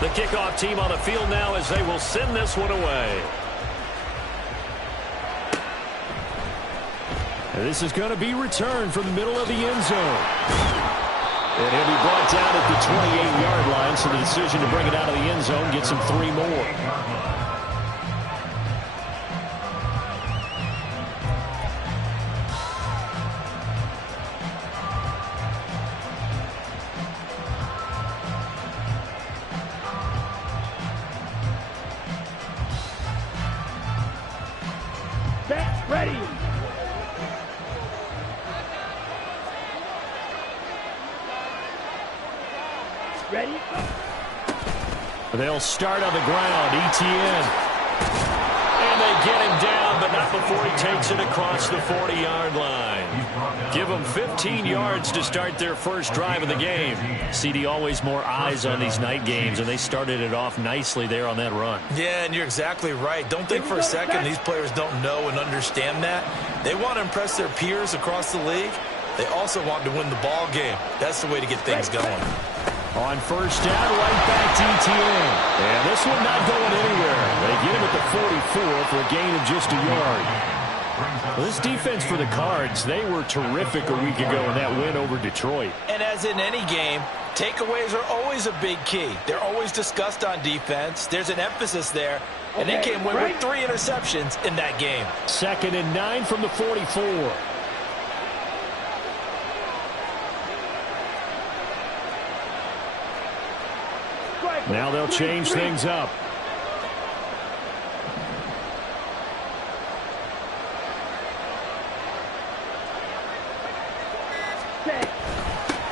The kickoff team on the field now as they will send this one away. And this is going to be returned from the middle of the end zone. And he'll be brought down at the 28-yard line, so the decision to bring it out of the end zone gets him 3 more. Set, ready. Ready? They'll start on the ground. ETN. And they get him down, but not before he takes it across the 40-yard line. Give them 15 yards to start their first drive of the game. CD, always more eyes on these night games, and they started it off nicely there on that run. Yeah, and you're exactly right. Don't think for a second these players don't know and understand that. They want to impress their peers across the league. They also want to win the ball game. That's the way to get things going. On first down, right back to ETN. And this one not going anywhere. They get him at the 44 for a gain of just a yard. Well, this defense for the Cards, they were terrific a week ago in that win over Detroit. And as in any game, takeaways are always a big key. They're always discussed on defense. There's an emphasis there. And they came away with 3 interceptions in that game. 2nd and 9 from the 44. Now they'll change things up.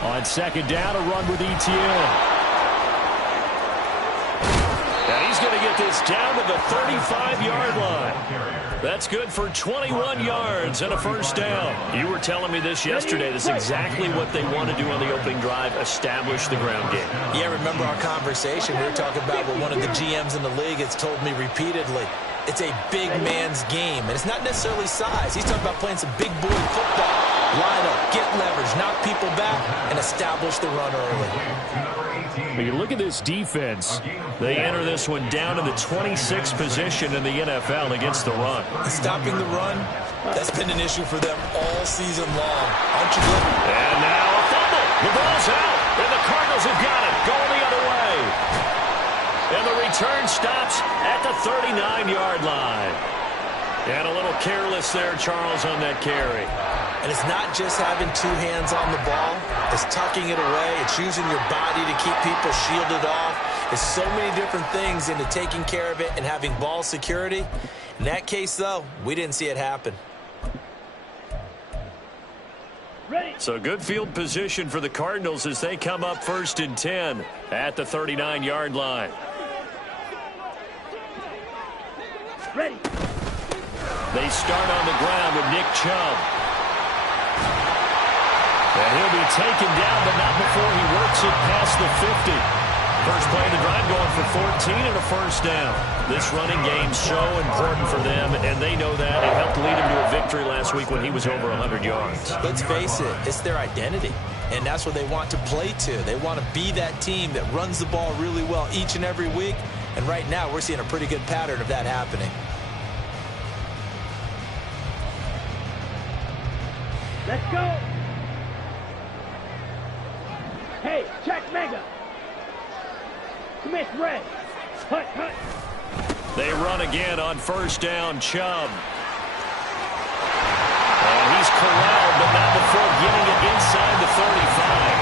On 2nd down, a run with ETN. And he's going to get this down to the 35-yard line. That's good for 21 yards and a first down. You were telling me this yesterday. This is exactly what they want to do on the opening drive, establish the ground game. Yeah, remember our conversation? We were talking about what one of the GMs in the league has told me repeatedly. It's a big man's game, and it's not necessarily size. He's talking about playing some big boy football. Line up, get leverage, knock people back, and establish the run early. When you look at this defense, they enter this one down in the 26th position in the NFL against the run. Stopping the run, that's been an issue for them all season long. Aren't you good? And now a fumble. The ball's out, and the Cardinals have got it. Going the other way. And the return stops at the 39-yard line. And a little careless there, Charles, on that carry. And it's not just having 2 hands on the ball. It's tucking it away. It's using your body to keep people shielded off. It's so many different things into taking care of it and having ball security. In that case, though, we didn't see it happen. So good field position for the Cardinals as they come up 1st and 10 at the 39-yard line. Ready. They start on the ground with Nick Chubb. And he'll be taken down, but not before he works it past the 50. First play of the drive going for 14 and a first down. This running game so important for them, and they know that. It helped lead him to a victory last week when he was over 100 yards. Let's face it, it's their identity, and that's what they want to play to. They want to be that team that runs the ball really well each and every week, and right now we're seeing a pretty good pattern of that happening. Let's go. Hey, check mega. Smith red. Hut, hut. They run again on first down, Chubb. And he's corralled, but not before getting it inside the 35.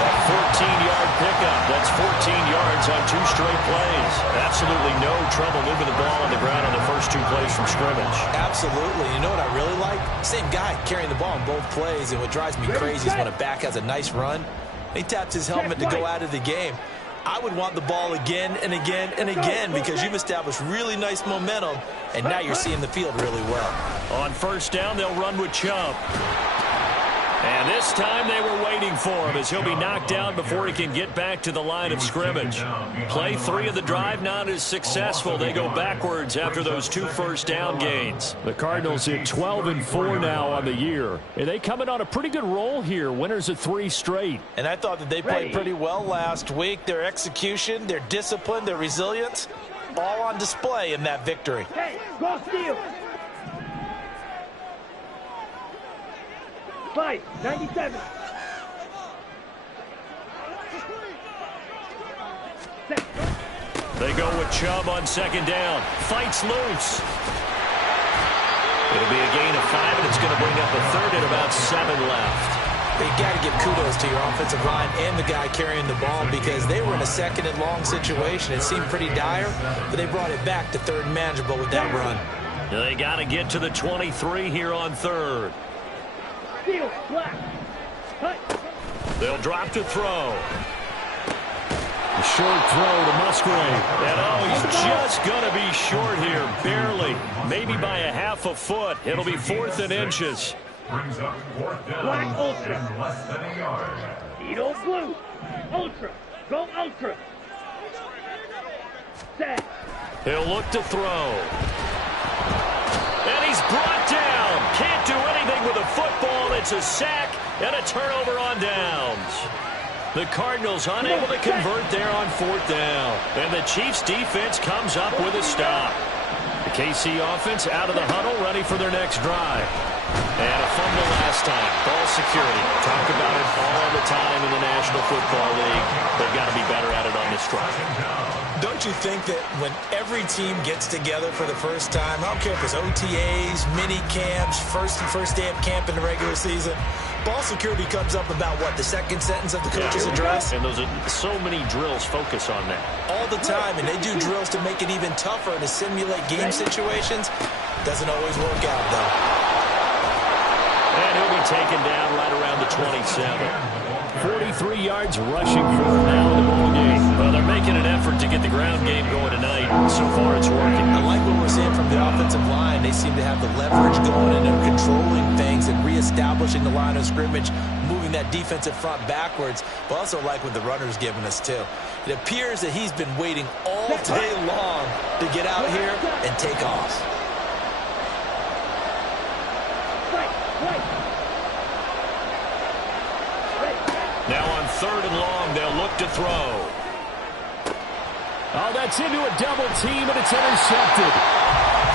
A 14-yard pickup. That's 14 yards on 2 straight plays. Absolutely no trouble moving the ball on the ground on the first 2 plays from scrimmage. Absolutely. You know what I really like? Same guy carrying the ball in both plays, and what drives me crazy is when a back has a nice run, he taps his helmet to go out of the game. I would want the ball again and again and again because you've established really nice momentum, and now you're seeing the field really well. On first down, they'll run with Chubb. And this time they were waiting for him as he'll be knocked down before he can get back to the line of scrimmage. Play 3 of the drive not as successful. They go backwards after those 2 first down gains. The Cardinals hit 12-4 now on the year. And they come in on a pretty good roll here. Winners of 3 straight. And I thought that they played pretty well last week. Their execution, their discipline, their resilience, all on display in that victory. Hey, go steal. 97. They go with Chubb on 2nd down. Fights loose. It'll be a gain of 5, and it's going to bring up a 3rd and about 7 left. You got to give kudos to your offensive line and the guy carrying the ball because they were in a 2nd and long situation. It seemed pretty dire, but they brought it back to 3rd and manageable with that run. They got to get to the 23 here on 3rd. Steal, black. They'll drop to throw. A short throw to Musgrave. And he's just going to be short here, barely. Maybe by a half a foot. It'll be 4th and inches. Black ultra. Less than a yard. Edo blue. Ultra. Go ultra. Set. He'll look to throw. And he's brought down. Can't do anything with a football. It's a sack and a turnover on downs. The Cardinals unable to convert there on 4th down. And the Chiefs defense comes up with a stop. The KC offense out of the huddle, ready for their next drive. And a fumble last time. Ball security. Talk about it all the time in the National Football League. They've got to be better at it on this drive. Don't you think that when every team gets together for the first time, I don't care if it's OTAs, mini camps, first day of camp in the regular season, ball security comes up about, what, the 2nd sentence of the coach's address? And those are so many drills focus on that. All the time, and they do drills to make it even tougher to simulate game situations. Doesn't always work out, though. And he'll be taken down right around the 27. 43 yards rushing for them now in the ball game. Well, they're making an effort to get the ground game going tonight. So far, it's working. I like what we're seeing from the offensive line. They seem to have the leverage going and they're controlling things and reestablishing the line of scrimmage, moving that defensive front backwards. But also like what the runner's giving us, too. It appears that he's been waiting all day long to get out here and take off. Now on 3rd and long, they'll look to throw. Oh, that's into a double team, and it's intercepted.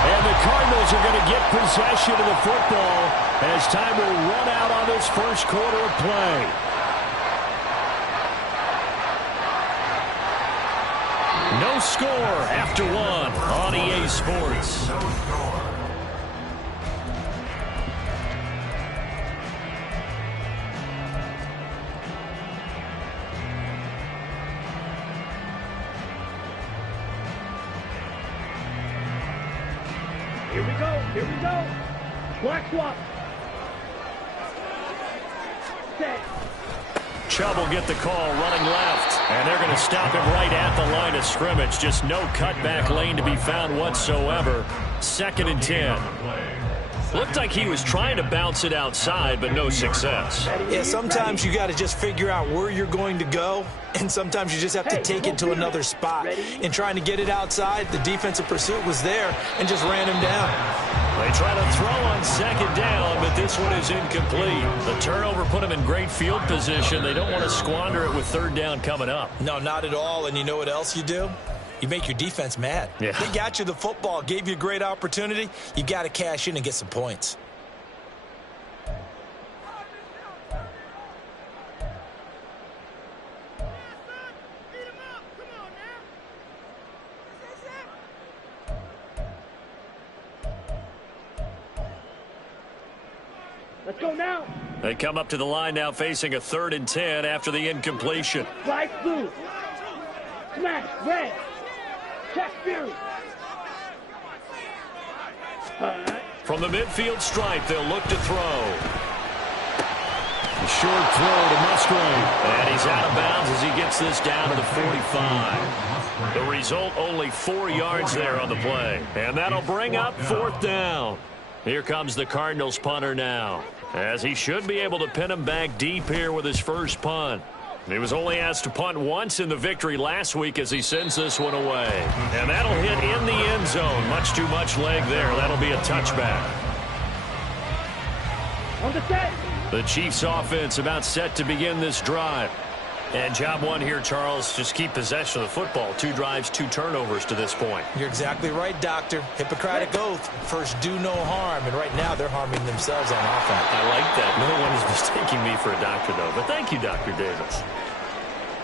And the Cardinals are going to get possession of the football as time will run out on this first quarter of play. No score after 1 on EA Sports. Here we go. Black swap. Set. Chubb will get the call running left. And they're going to stop him right at the line of scrimmage. Just no cutback lane to be found whatsoever. 2nd and 10. Looked like he was trying to bounce it outside, but no success. Yeah, sometimes you got to just figure out where you're going to go, and sometimes you just have to take it to another spot. In trying to get it outside, the defensive pursuit was there and just ran him down. They try to throw on 2nd down, but this one is incomplete. The turnover put them in great field position. They don't want to squander it with 3rd down coming up. No, not at all. And you know what else you do? You make your defense mad. Yeah. They got you the football, gave you a great opportunity. You got to cash in and get some points. Let's go now. They come up to the line now facing a 3rd and 10 after the incompletion. Fly blue. Smash red. Check Fury. From the midfield stripe, they'll look to throw. A short throw to Musgrave. And he's out of bounds as he gets this down to the 45. The result, only 4 yards there on the play. And that'll bring up 4th down. Here comes the Cardinals punter now. As he should be able to pin him back deep here with his first punt. He was only asked to punt once in the victory last week as he sends this one away. And that'll hit in the end zone. Much too much leg there. That'll be a touchback. The Chiefs offense about set to begin this drive. And job one here, Charles, just keep possession of the football. 2 drives, 2 turnovers to this point. You're exactly right, Doctor. Hippocratic oath. First, do no harm. And right now, they're harming themselves on offense. I like that. No one is mistaking me for a doctor, though. But thank you, Dr. Davis.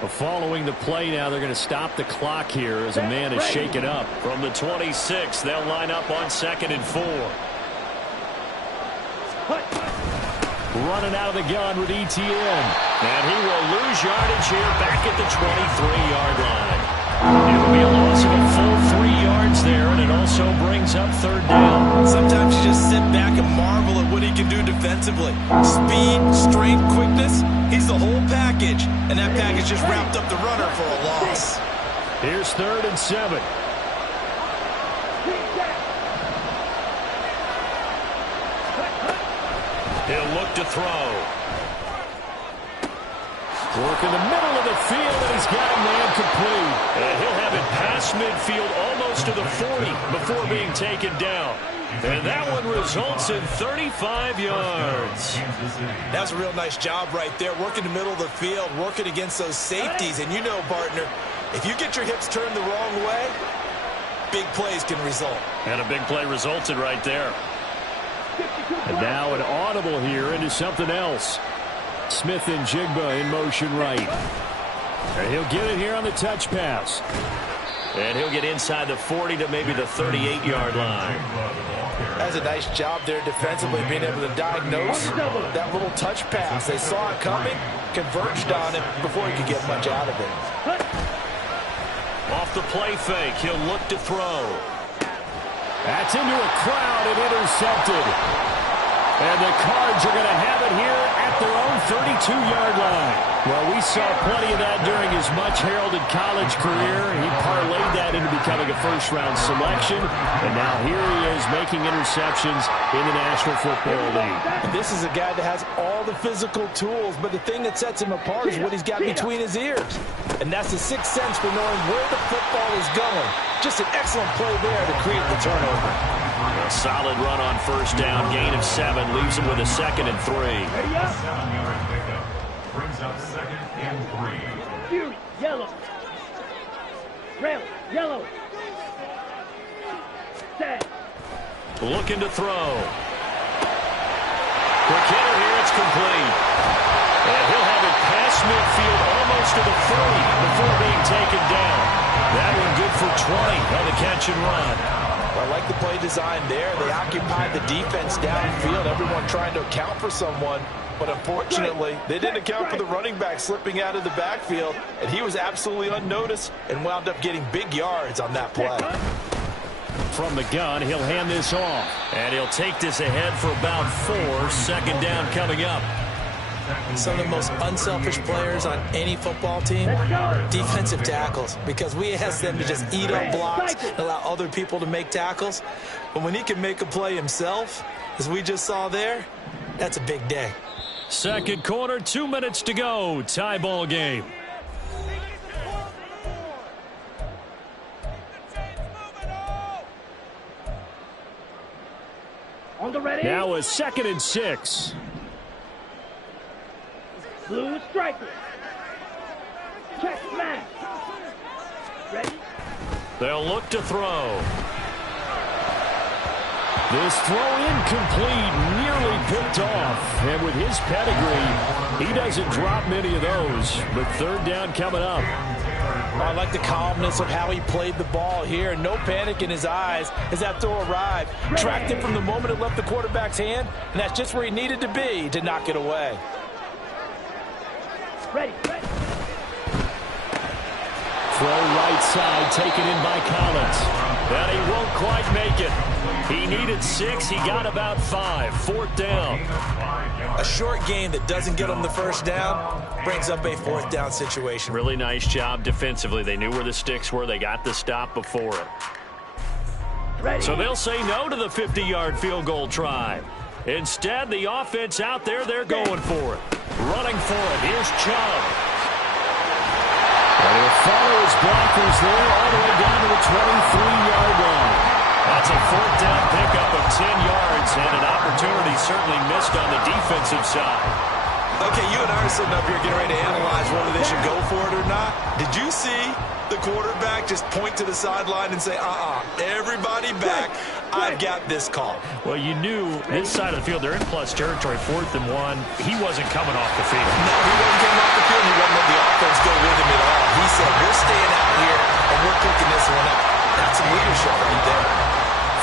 Well, following the play now, they're going to stop the clock here as a man is shaken up. From the 26, they'll line up on 2nd and 4. Running out of the gun with ETN. And he will lose yardage here back at the 23-yard line. It will be a loss of a full 3 yards there, and it also brings up 3rd down. Sometimes you just sit back and marvel at what he can do defensively. Speed, strength, quickness, he's the whole package. And that package just wrapped up the runner for a loss. Here's 3rd and 7. He'll look to throw. Work in the middle of the field, and he's got a man complete. And he'll have it past midfield almost to the 40 before being taken down. And that one results in 35 yards. That was a real nice job right there, working the middle of the field, working against those safeties. And you know, partner, if you get your hips turned the wrong way, big plays can result. And a big play resulted right there. And now an audible here into something else. Smith and Jigba in motion right. And he'll get it here on the touch pass. And he'll get inside the 40 to maybe the 38-yard line. That's a nice job there defensively, being able to diagnose that little touch pass. They saw it coming, converged on it before he could get much out of it. Off the play fake, he'll look to throw. That's into a crowd and intercepted. And the Cards are going to have it here at their own 32-yard line. Well, we saw plenty of that during his much-heralded college career. He parlayed that into becoming a first-round selection. And now here he is making interceptions in the National Football League. This is a guy that has all the physical tools, but the thing that sets him apart is what he's got between his ears. And that's the sixth sense for knowing where the football is going. Just an excellent play there to create the turnover. A solid run on first down, gain of 7, leaves him with a 2nd and 3. Brings up 2nd and 3. Fury, yellow. Rail, yellow. Set. Looking to throw. Quick hitter here, it's complete. And he'll have it past midfield almost to the 30 before being taken down. That one good for 20 on the catch and run. I like the play design there. They occupied the defense downfield, everyone trying to account for someone. But unfortunately, they didn't account for the running back slipping out of the backfield, and he was absolutely unnoticed and wound up getting big yards on that play. From the gun, he'll hand this off. And he'll take this ahead for about 4. 2nd down coming up. Some of the most unselfish players on any football team, defensive tackles, because we ask them to just eat up blocks and allow other people to make tackles. But when he can make a play himself, as we just saw there, that's a big day. Second quarter, 2 minutes to go. Tie ball game. On the ready. Now a 2nd and 6. Blue striker. Check smash. Ready? They'll look to throw. This throw incomplete, nearly picked off. And with his pedigree, he doesn't drop many of those. But 3rd down coming up. I like the calmness of how he played the ball here. No panic in his eyes as that throw arrived. Tracked it from the moment it left the quarterback's hand, and that's just where he needed to be to knock it away. Ready, ready. Throw right side, taken in by Collins. And he won't quite make it. He needed 6. He got about 5. 4th down. A short game that doesn't get him the first down brings up a 4th down situation. Really nice job defensively. They knew where the sticks were. They got the stop before it. Ready. So they'll say no to the 50-yard field goal try. Instead, the offense out there, they're going for it. Running for it. Here's Chubb. And he'll follow his blockers there all the way down to the 23-yard line. That's a fourth down pickup of 10 yards and an opportunity certainly missed on the defensive side. Okay, you and I are sitting up here getting ready to analyze whether they should go for it or not. Did you see the quarterback just point to the sideline and say, everybody back, I've got this call? Well, you knew this side of the field, they're in plus territory, 4th and 1. He wasn't coming off the field. No, he wasn't coming off the field. He wasn't letting the offense go with him at all. He said, we're staying out here, and we're cooking this one up. That's some leadership right there.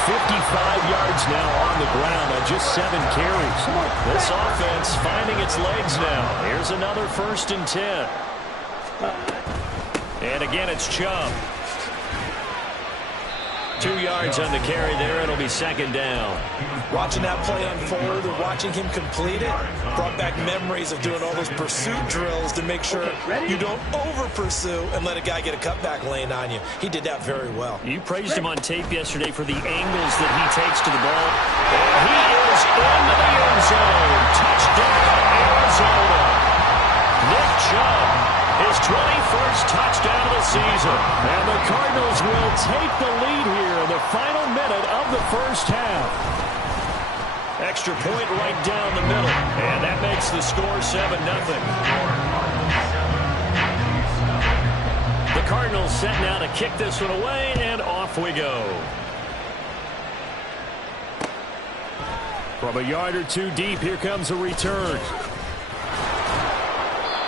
55 yards now on the ground on just 7 carries. This offense finding its legs now. Here's another 1st and 10. And again, it's Chubb. 2 yards on the carry there. It'll be 2nd down. Watching that play unfold and watching him complete it brought back memories of doing all those pursuit drills to make sure you don't over-pursue and let a guy get a cutback lane on you. He did that very well. You praised him on tape yesterday for the angles that he takes to the ball. And he is into the end zone. Touchdown, Arizona. Nick Chubb, his 21st touchdown of the season. And the Cardinals will take the lead here in the final minute of the first half. Extra point right down the middle. And that makes the score 7-0. The Cardinals set now to kick this one away, and off we go. From a yard or two deep, here comes a return.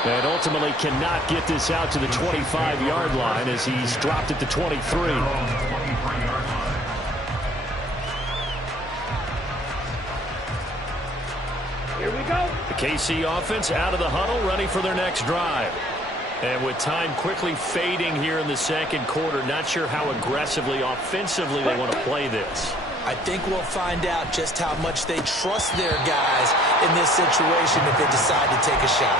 And ultimately cannot get this out to the 25-yard line as he's dropped it to 23. Here we go. The KC offense out of the huddle, ready for their next drive. And with time quickly fading here in the second quarter, not sure how aggressively, offensively they want to play this. I think we'll find out just how much they trust their guys in this situation if they decide to take a shot.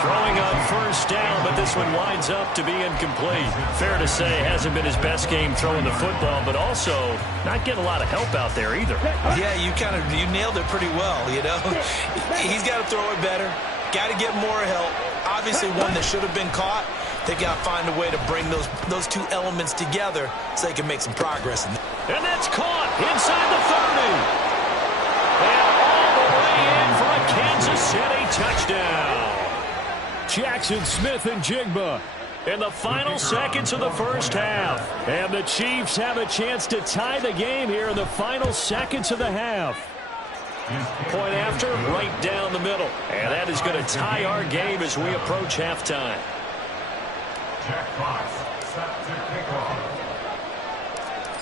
Throwing on 1st down, but this one winds up to be incomplete. Fair to say, hasn't been his best game throwing the football, but also not getting a lot of help out there either. Yeah, you nailed it pretty well, you know. He's got to throw it better. Got to get more help. Obviously one that should have been caught. They got to find a way to bring those two elements together so they can make some progress. And that's caught inside the 30. And all the way in for a Kansas City touchdown. Jackson Smith and Jigba in the final seconds of the first half. And the Chiefs have a chance to tie the game here in the final seconds of the half. Point after, right down the middle. And that is going to tie our game as we approach halftime.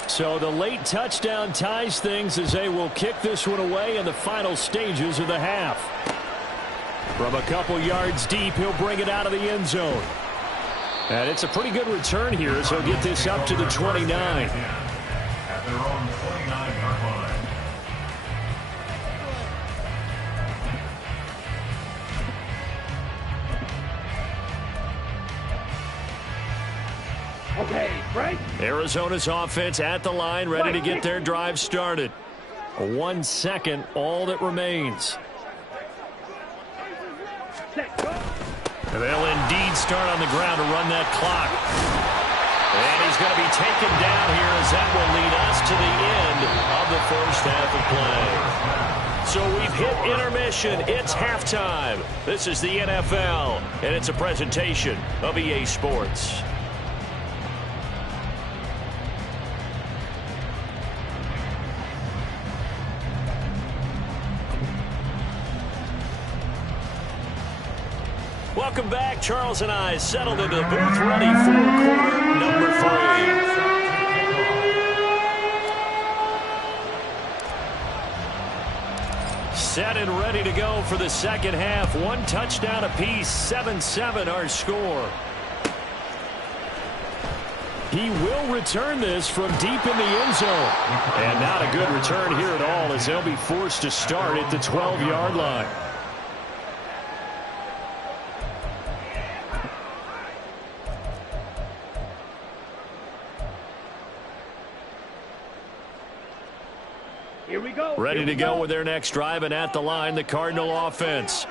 So the late touchdown ties things as they will kick this one away in the final stages of the half. From a couple yards deep, he'll bring it out of the end zone. And it's a pretty good return here as he'll get this up to the 29. At their own 29-yard line. Okay, Frank. Arizona's offense at the line, ready to get their drive started. 1 second, all that remains. And they'll indeed start on the ground to run that clock. And he's going to be taken down here as that will lead us to the end of the first half of play. So we've hit intermission. It's halftime. This is the NFL, and it's a presentation of EA Sports. Welcome back. Charles and I settled into the booth ready for quarter number 3. Set and ready to go for the second half. 1 touchdown apiece, 7-7 our score. He will return this from deep in the end zone. And not a good return here at all as they'll be forced to start at the 12-yard line. Here we go. Ready to go with their next drive, and at the line, the Cardinal offense.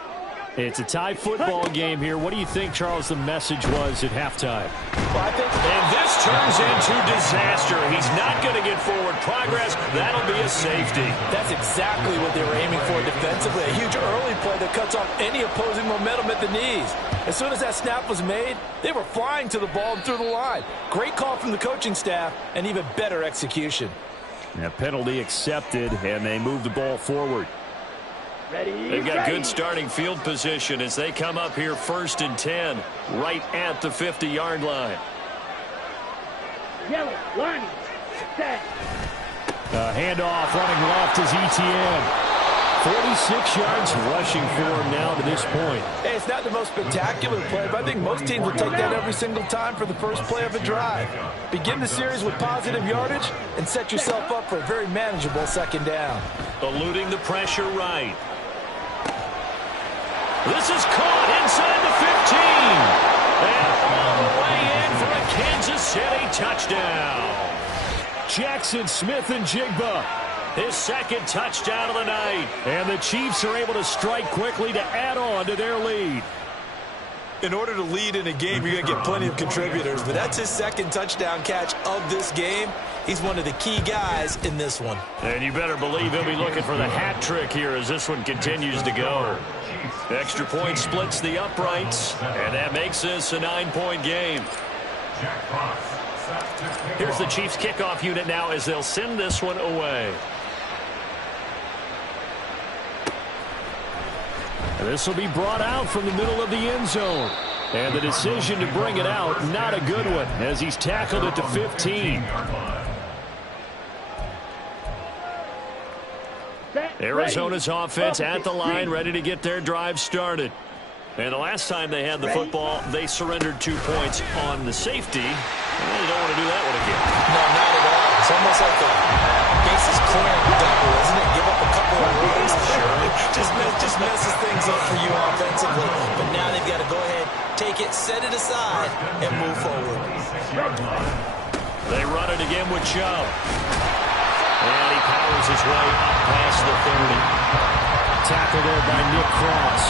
It's a tie football game here. What do you think, Charles, the message was at halftime? Well, and this turns into disaster. He's not going to get forward progress. That'll be a safety. That's exactly what they were aiming for defensively. A huge early play that cuts off any opposing momentum at the knees. As soon as that snap was made, they were flying to the ball and through the line. Great call from the coaching staff and even better execution. A penalty accepted, and they move the ball forward. They've got good starting field position as they come up here 1st and 10, right at the 50-yard line. Yellow, line, set. Handoff running left is ETN. 46 yards rushing for him now to this point. Hey, it's not the most spectacular play, but I think most teams will take that every single time for the first play of a drive. Begin the series with positive yardage and set yourself up for a very manageable 2nd down. Eluding the pressure right. This is caught inside the 15. And all the way in for a Kansas City touchdown. Jackson Smith and Jigba. His 2nd touchdown of the night. And the Chiefs are able to strike quickly to add on to their lead. In order to lead in a game, you're going to get plenty of contributors, but that's his 2nd touchdown catch of this game. He's one of the key guys in this one. And you better believe he'll be looking for the hat trick here as this one continues to go. Extra point splits the uprights, and that makes this a 9-point game. Here's the Chiefs kickoff unit now as they'll send this one away. And this will be brought out from the middle of the end zone. And the decision to bring it out, not a good one, as he's tackled at the 15. Arizona's offense at the line, ready to get their drive started. And the last time they had the football, they surrendered 2 points on the safety. And they don't want to do that one again. No, not at all. It's almost like the bases clearing double, isn't it? Give up a couple of runs. Sure. Just messes things up for you offensively. But now they've got to go ahead, take it, set it aside, and move forward. They run it again with Chubb. And he powers his way up past the 30. Tackle there by Nick Cross.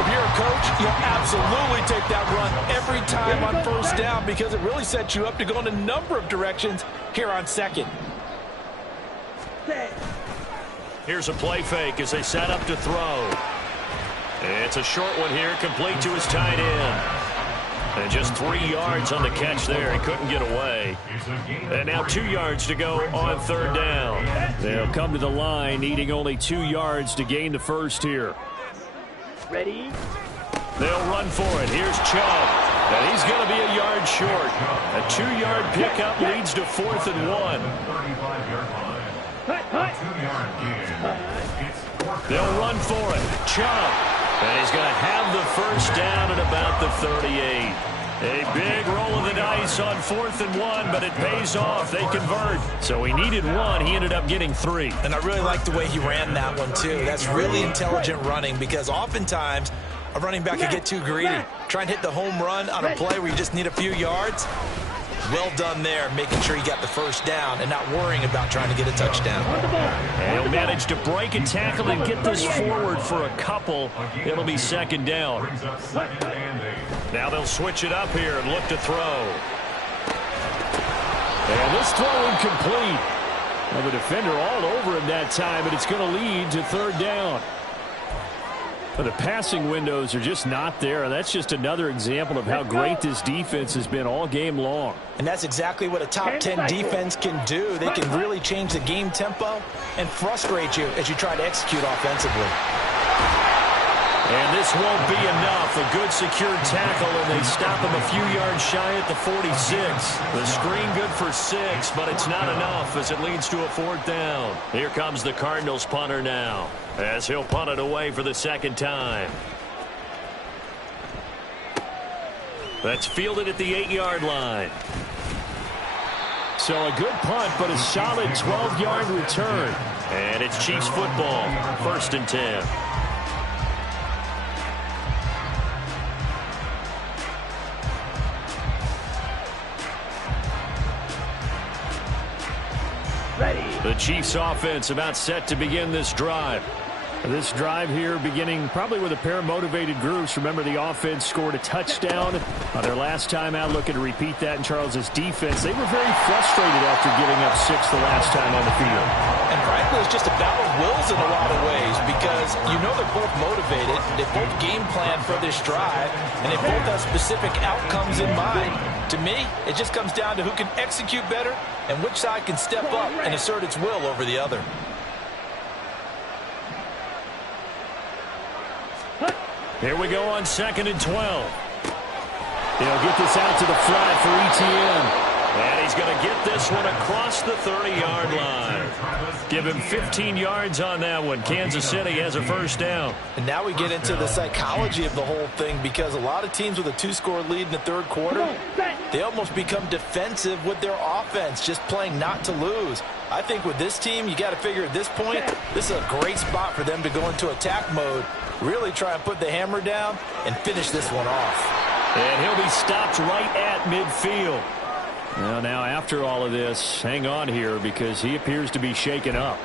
If you're a coach, you'll absolutely take that run every time on 1st down because it really sets you up to go in a number of directions here on 2nd. Here's a play fake as they set up to throw. It's a short one here, complete to his tight end. And just 3 yards on the catch there. He couldn't get away. And now 2 yards to go on 3rd down. They'll come to the line, needing only 2 yards to gain the first here. Ready? They'll run for it. Here's Chubb. And he's going to be a yard short. A 2-yard pickup leads to 4th and 1. They'll run for it. Chubb. And he's going to have the first down at about the 38. A big roll of the dice on 4th and 1, but it pays off. They convert. So he needed 1. He ended up getting 3. And I really like the way he ran that one, too. That's really intelligent running because oftentimes a running back can get too greedy. Try and hit the home run on a play where you just need a few yards. Well done there, making sure he got the first down and not worrying about trying to get a touchdown. And he'll manage to break a tackle and get this forward for a couple. It'll be 2nd down. Now they'll switch it up here and look to throw. And this throw incomplete. Well, the defender all over him that time, but it's going to lead to 3rd down. But the passing windows are just not there. That's just another example of how great this defense has been all game long. And that's exactly what a top 10 defense can do. They can really change the game tempo and frustrate you as you try to execute offensively. And this won't be enough. A good secured tackle, and they stop him a few yards shy at the 46. The screen good for 6, but it's not enough as it leads to a 4th down. Here comes the Cardinals punter now as he'll punt it away for the 2nd time. That's fielded at the 8-yard line. So a good punt, but a solid 12-yard return. And it's Chiefs football, 1st and 10. The The Chiefs offense about set to begin this drive. This drive here beginning probably with a pair of motivated groups. Remember, the offense scored a touchdown their last time out. Looking to repeat that in Charles's defense. They were very frustrated after giving up 6 the last time on the field. And frankly, it's just a battle of wills in a lot of ways because you know they're both motivated. They both game plan for this drive, and they both have specific outcomes in mind. To me, it just comes down to who can execute better and which side can step up and assert its will over the other. Here we go on 2nd and 12. They'll get this out to the flat for ETN. And he's going to get this one across the 30-yard line. Give him 15 yards on that one. Kansas City has a first down. And now we get into the psychology of the whole thing because a lot of teams with a 2-score lead in the third quarter, they almost become defensive with their offense, just playing not to lose. I think with this team, you got to figure at this point, this is a great spot for them to go into attack mode, really try and put the hammer down and finish this one off. And he'll be stopped right at midfield. Well, now after all of this, hang on here because he appears to be shaken up.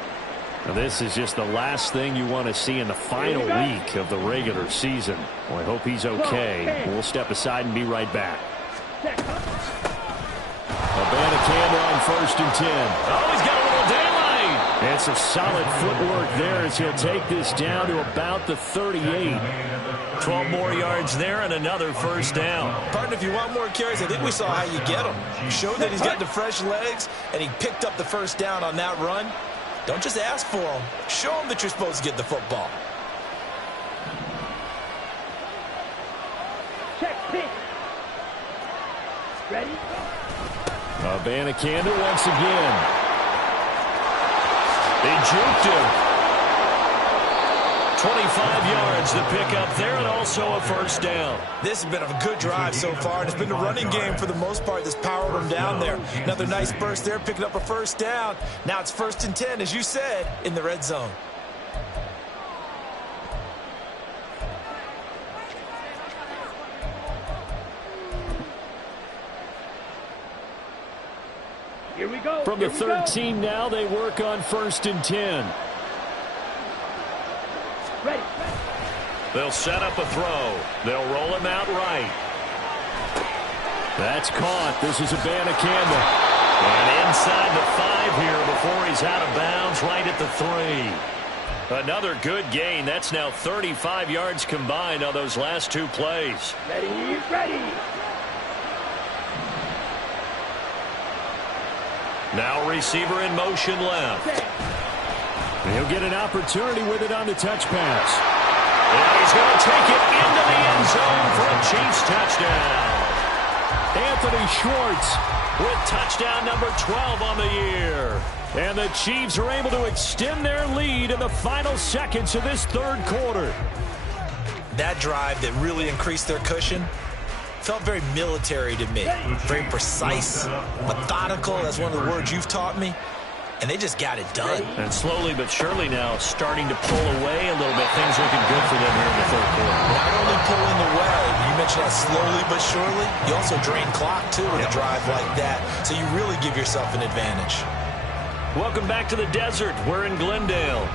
Now, this is just the last thing you want to see in the final week of the regular season. Well, I hope he's okay. We'll step aside and be right back. Abanikanda on 1st and 10. Oh, he's got a little daylight. And some solid footwork there as he'll take this down to about the 38. 12 more yards there and another first down. Partner, if you want more carries, I think we saw how you get them. Show that he's got the fresh legs, and he picked up the first down on that run. Don't just ask for them. Show them that you're supposed to get the football. Check, pitch. Ready? Abanikanda once again. They juked him. 25 yards to pick up there and also a first down. This has been a good drive so far, and it's been the running game for the most part that's powered them down there. Another nice burst there, picking up a first down. Now it's 1st and 10, as you said, in the red zone. Here we go. From the 13 now, they work on 1st and 10. Ready. They'll set up a throw. They'll roll him out right. That's caught. This is Abanikanda. And inside the 5 here before he's out of bounds right at the 3. Another good gain. That's now 35 yards combined on those last 2 plays. Ready, ready. Now receiver in motion left. He'll get an opportunity with it on the touch pass. And he's going to take it into the end zone for a Chiefs touchdown. Anthony Schwartz with touchdown number 12 on the year. And the Chiefs are able to extend their lead in the final seconds of this third quarter. That drive that really increased their cushion felt very military to me. Very precise, methodical. That's one of the words you've taught me. And they just got it done. And slowly but surely now starting to pull away a little bit. Things looking good for them here in the third quarter. Not only pulling away, you mentioned that slowly but surely, you also drain clock too with a drive like that. So you really give yourself an advantage. Welcome back to the desert. We're in Glendale,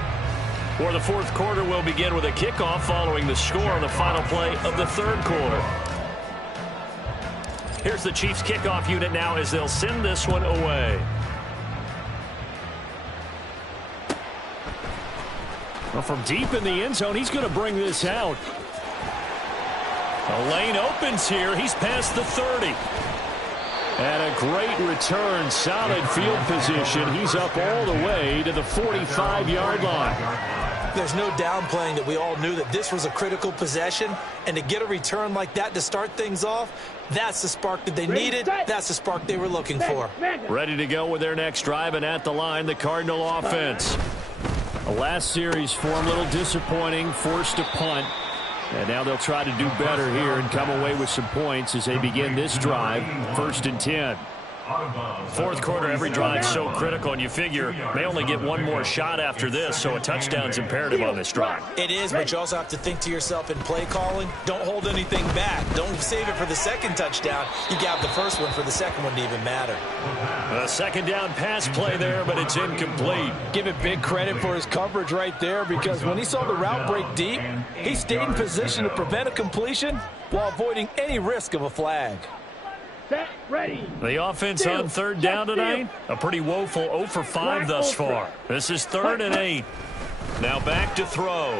where the fourth quarter will begin with a kickoff following the score on the final play of the third quarter. Here's the Chiefs kickoff unit now as they'll send this one away. Well, from deep in the end zone, he's going to bring this out. The lane opens here. He's past the 30. And a great return, solid field position. He's up all the way to the 45-yard line. There's no downplaying that we all knew that this was a critical possession. And to get a return like that to start things off, that's the spark that they needed. That's the spark they were looking for. Ready to go with their next drive, and at the line, the Cardinal offense. The last series for him, a little disappointing, forced a punt. And now they'll try to do better here and come away with some points as they begin this drive, 1st and 10. Fourth quarter, every drive so critical, and you figure may only get one more shot after this, so a touchdown's imperative on this drive. It is, but you also have to think to yourself in play calling, don't hold anything back. Don't save it for the second touchdown. You got the first one for the second one to even matter. A second down pass play there, but it's incomplete. Give it big credit for his coverage right there, because when he saw the route break deep, he stayed in position to prevent a completion while avoiding any risk of a flag. Set, ready. The offense on third down tonight, a pretty woeful 0 for 5 thus far. This is 3rd and 8. Now back to throw.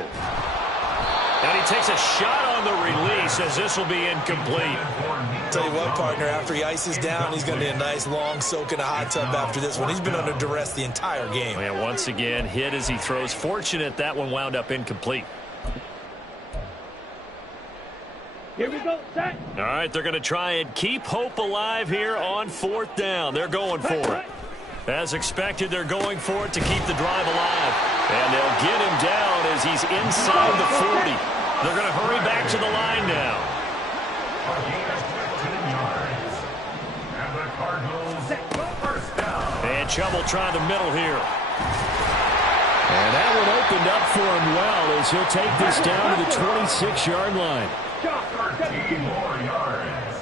And he takes a shot on the release as this will be incomplete. Tell you what, partner, after he ices down, he's going to need a nice long soak in a hot tub after this one. He's been under duress the entire game. And once again, hit as he throws. Fortunate that one wound up incomplete. Here we go, set. All right, they're going to try and keep hope alive here on 4th down. They're going for it. As expected, they're going for it to keep the drive alive. And they'll get him down as he's inside the 40. They're going to hurry back to the line now. And the Cardinals first down. And Chubb will try the middle here. And that one opened up for him well as he'll take this down to the 26-yard line. 13 more yards.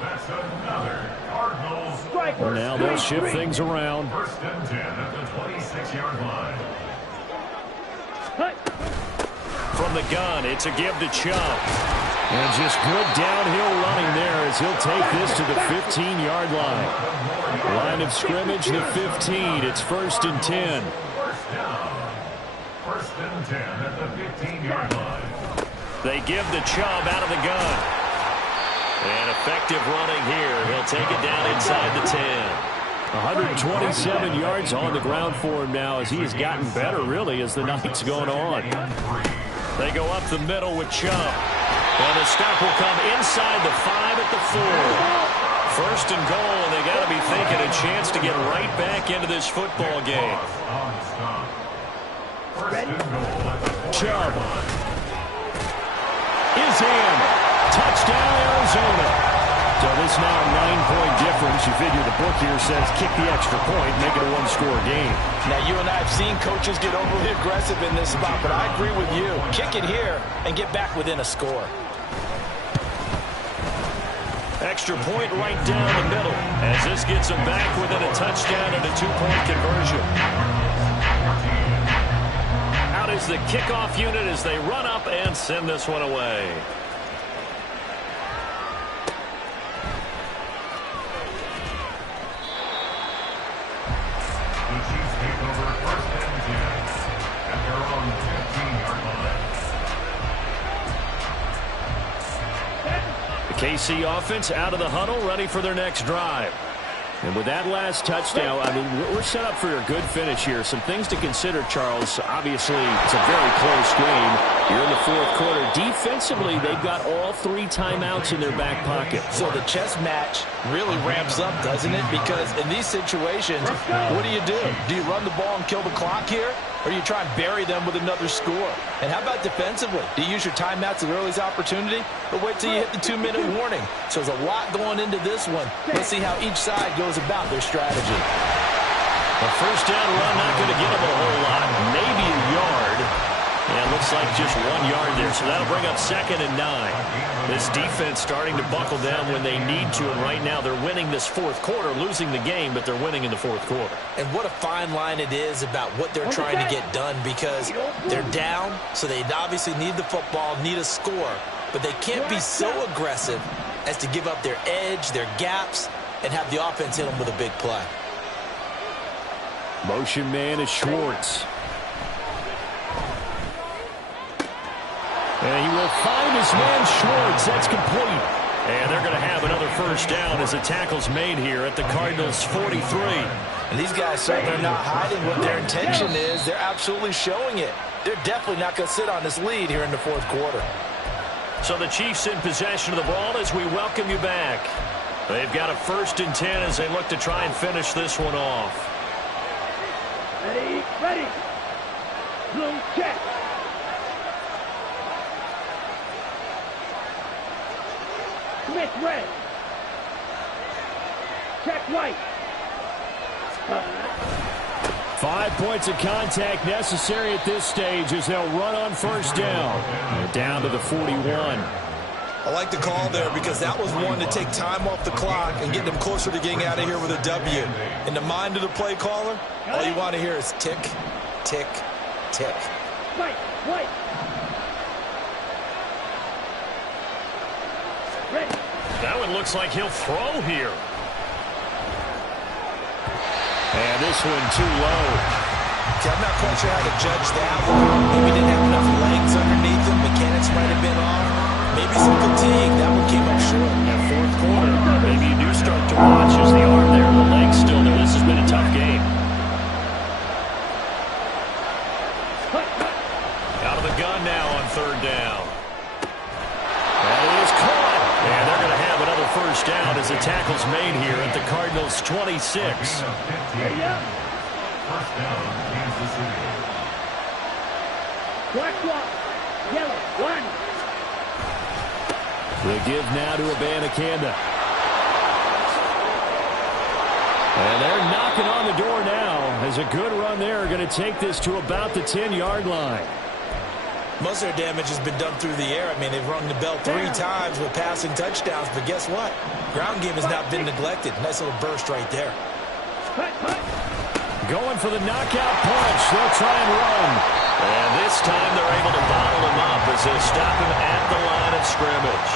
That's another Cardinals. Well, now they'll shift things around. 1st and 10 at the 26-yard line. From the gun, it's a give to Chubb. And just good downhill running there as he'll take this to the 15-yard line. Line of scrimmage, the 15. It's 1st and 10. First down. 1st and 10 at the 15-yard line. They give the Chubb out of the gun. And effective running here. He'll take it down inside the 10. 127 yards on the ground for him now as he has gotten better, really, as the night's going on. They go up the middle with Chubb. And the stop will come inside the 5 at the 4. 1st and goal, and they got to be thinking a chance to get right back into this football game. Chubb is in. Touchdown, Arizona. So this now a 9-point difference. You figure the book here says kick the extra point, make it a one-score game. Now, you and I have seen coaches get overly aggressive in this spot, but I agree with you. Kick it here and get back within a score. Extra point right down the middle as this gets them back within a touchdown and a 2-point conversion. Out is the kickoff unit as they run up and send this one away. The Chiefs take over 1st and 10 at their own 15-yard line. The KC offense out of the huddle, ready for their next drive. And with that last touchdown, I mean, we're set up for a good finish here. Some things to consider, Charles. Obviously, it's a very close game. You're in the 4th quarter. Defensively, they've got all 3 timeouts in their back pocket. So the chess match really ramps up, doesn't it? Because in these situations, what do? Do you run the ball and kill the clock here? Or do you try and bury them with another score? And how about defensively? Do you use your timeouts at earliest opportunity? Or wait till you hit the 2-minute warning? So there's a lot going into this one. Let's see how each side goes about their strategy. A 1st down run, not going to get them a whole lot. Maybe a yard. And looks like just 1 yard there. So that'll bring up 2nd and 9. This defense starting to buckle down when they need to. And right now they're winning this 4th quarter, losing the game, but they're winning in the 4th quarter. And what a fine line it is about what they're trying to get done, because they're down, so they obviously need the football, need a score. But they can't be so aggressive as to give up their edge, their gaps, and have the offense hit them with a big play. Motion man is Schwartz. And he will find his man Schwartz. That's complete. And they're going to have another 1st down as the tackle's made here at the Cardinals' 43. And these guys certainly are not hiding what their intention is. They're absolutely showing it. They're definitely not going to sit on this lead here in the 4th quarter. So the Chiefs in possession of the ball as we welcome you back. They've got a 1st and 10 as they look to try and finish this one off. Ready, ready. Blue check. Smith red. Check right. 5 points of contact necessary at this stage as they'll run on first down. They're down to the 41. I like the call there because that was one to take time off the clock and get them closer to getting out of here with a W. In the mind of the play caller, all you want to hear is tick, tick, tick. Right. Ready. That one looks like he'll throw here. And this one too low. Okay, I'm not quite sure how to judge that one. Maybe didn't have enough legs underneath him. Mechanics might have been off. Maybe some fatigue. That one came up short. Yeah, fourth quarter. Maybe you do start to watch as the arm there, the leg still there. This has been a tough game. Out of the gun now on third down. That is caught. And they're going to have another first down as the tackle's made here at the Cardinals' 26. Ready up. First down, Kansas City. Black block. Yellow. One. They give now to Abanikanda. And they're knocking on the door now as a good run there are going to take this to about the 10-yard line. Most of their damage has been done through the air. I mean, they've rung the bell 3 times with passing touchdowns, but guess what? Ground game has not been neglected. Nice little burst right there. Going for the knockout punch. They'll try and run. And this time they're able to bottle him up as they stop him at the line of scrimmage.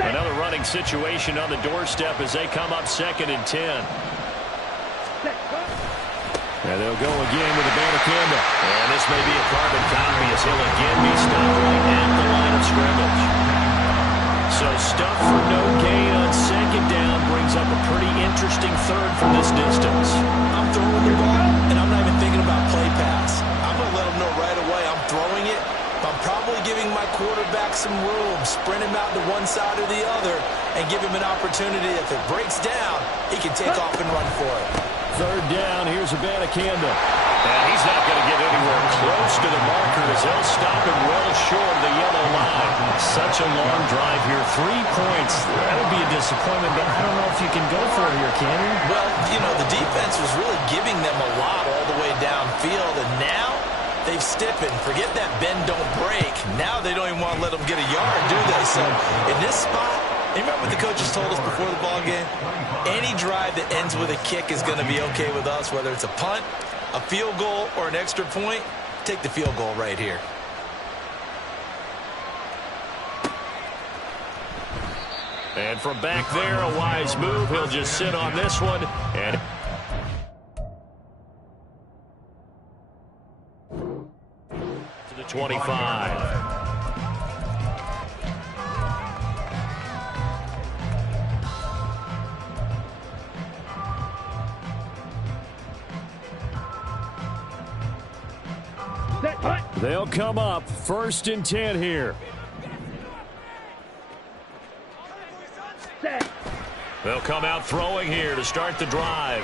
Another running situation on the doorstep as they come up 2nd and 10. And they'll go again with Abanikanda. And this may be a carbon copy as he'll again be stopped right at the line of scrimmage. So stuff for no gain on 2nd down brings up a pretty interesting third from this distance. I'm throwing the ball, and I'm not even thinking about play pass. I'm going to let them know right away I'm throwing it. I'm probably giving my quarterback some room, sprint him out to one side or the other, and give him an opportunity. If it breaks down, he can take off and run for it. Third down, here's Abanikanda. And he's not going to get anywhere close to the marker as they'll stop him well short of the yellow line. Such a long drive here. 3 points. That would be a disappointment, but I don't know if you can go for it here, can you? Well, you know, the defense was really giving them a lot all the way downfield, and now they've stiffened. Forget that bend, don't break. Now they don't even want to let them get a yard, do they? So in this spot, you remember what the coaches told us before the ball game? Any drive that ends with a kick is going to be okay with us, whether it's a punt, a field goal, or an extra point. Take the field goal right here. And from back there, a wise move. He'll just sit on this one. And to the 25. They'll come up 1st and 10 here. They'll come out throwing here to start the drive.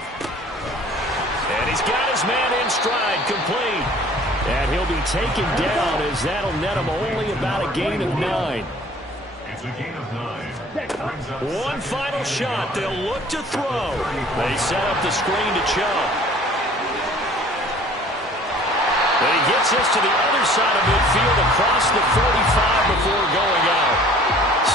And he's got his man in stride, complete. And he'll be taken down as that'll net him only about a gain of 9. It's a gain of 9. One final shot. They'll look to throw. They set up the screen to Chubb. But he gets this to the other side of midfield across the 45 before going out.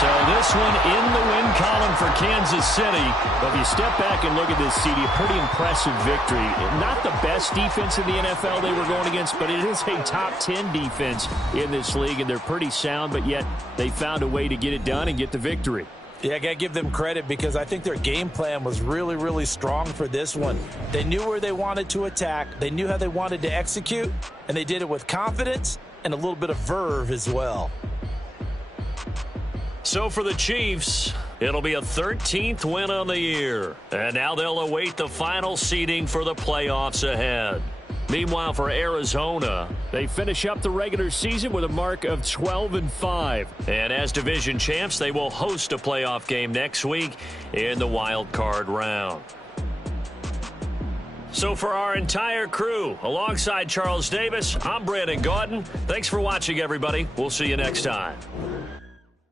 So this one in the win column for Kansas City. But if you step back and look at this, CD, a pretty impressive victory. Not the best defense in the NFL they were going against, but it is a top 10 defense in this league, and they're pretty sound, but yet they found a way to get it done and get the victory. Yeah, I got to give them credit because I think their game plan was really, really strong for this one. They knew where they wanted to attack. They knew how they wanted to execute, and they did it with confidence and a little bit of verve as well. So for the Chiefs, it'll be a 13th win on the year. And now they'll await the final seeding for the playoffs ahead. Meanwhile, for Arizona, they finish up the regular season with a mark of 12-5. And as division champs, they will host a playoff game next week in the wild card round. So for our entire crew, alongside Charles Davis, I'm Brandon Gaudin. Thanks for watching, everybody. We'll see you next time.